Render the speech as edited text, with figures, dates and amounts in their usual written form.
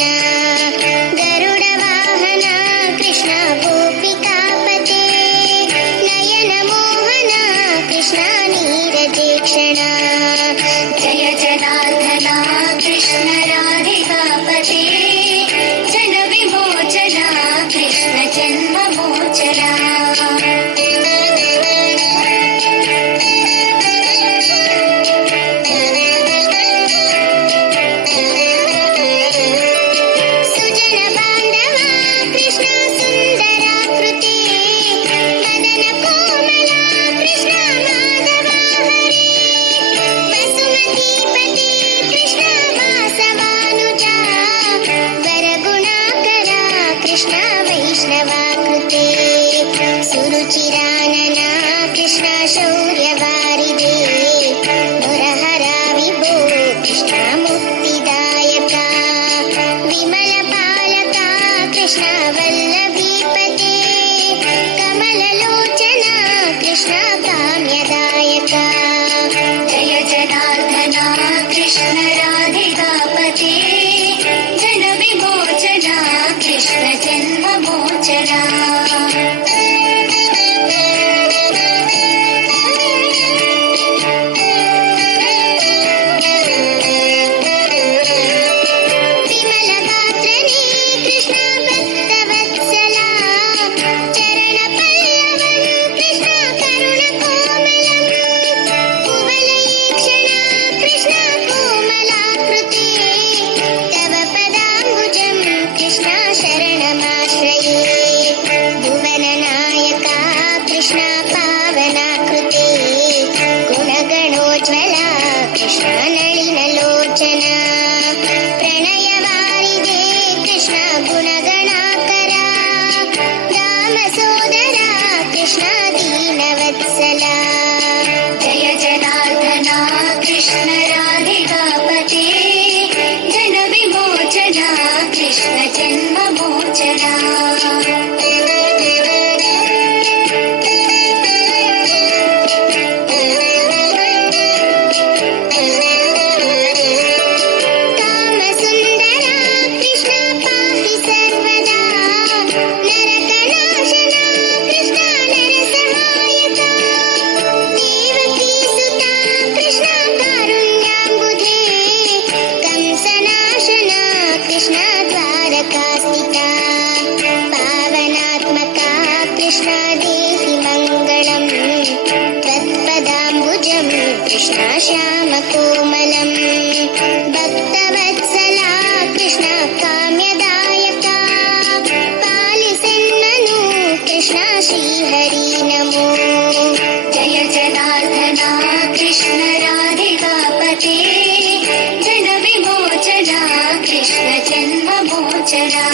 गरुड वाहन कृष्ण गोपिकापते नयन मोहन कृष्ण नीरजेक्षण जय जनार्दन कृष्ण राधिकापते जन विमोचन कृष्ण जन्ममोचन सुरुचिरानना कृष्ण शौर्यवारिधे मुरहरा विभो कृष्ण मुक्तिदायका विमलपालका कृष्ण वल्लभीपते कमललोचना कृष्ण काम्यदायका जय जनार्दना कृष्ण राधिकापते जन विमोचना कृष्ण जन्ममोचना कृष्ण पावनाकृते गुणगणोज्ज्वला कृष्ण नलिनलोचना प्रणयवारिधे कृष्ण गुणगणाकरा रामसोदरा कृष्ण दीनवत्सला जय जनार्दना कृष्ण राधिकापते जन विमोचना कृष्ण जन्ममोचना कृष्ण द्वारकास्थिता पावनात्मका कृष्ण देहि मङ्गलम् त्वत्पदाम्बुजं कृष्ण श्यामकोमलम् भक्तवत्सला कृष्ण काम्यदायका पालिसन्मनु कृष्ण श्रीहरि नमो जय जनार्दना कृष्ण राधिकापते जन विमोचना कृष्ण जन्ममोचना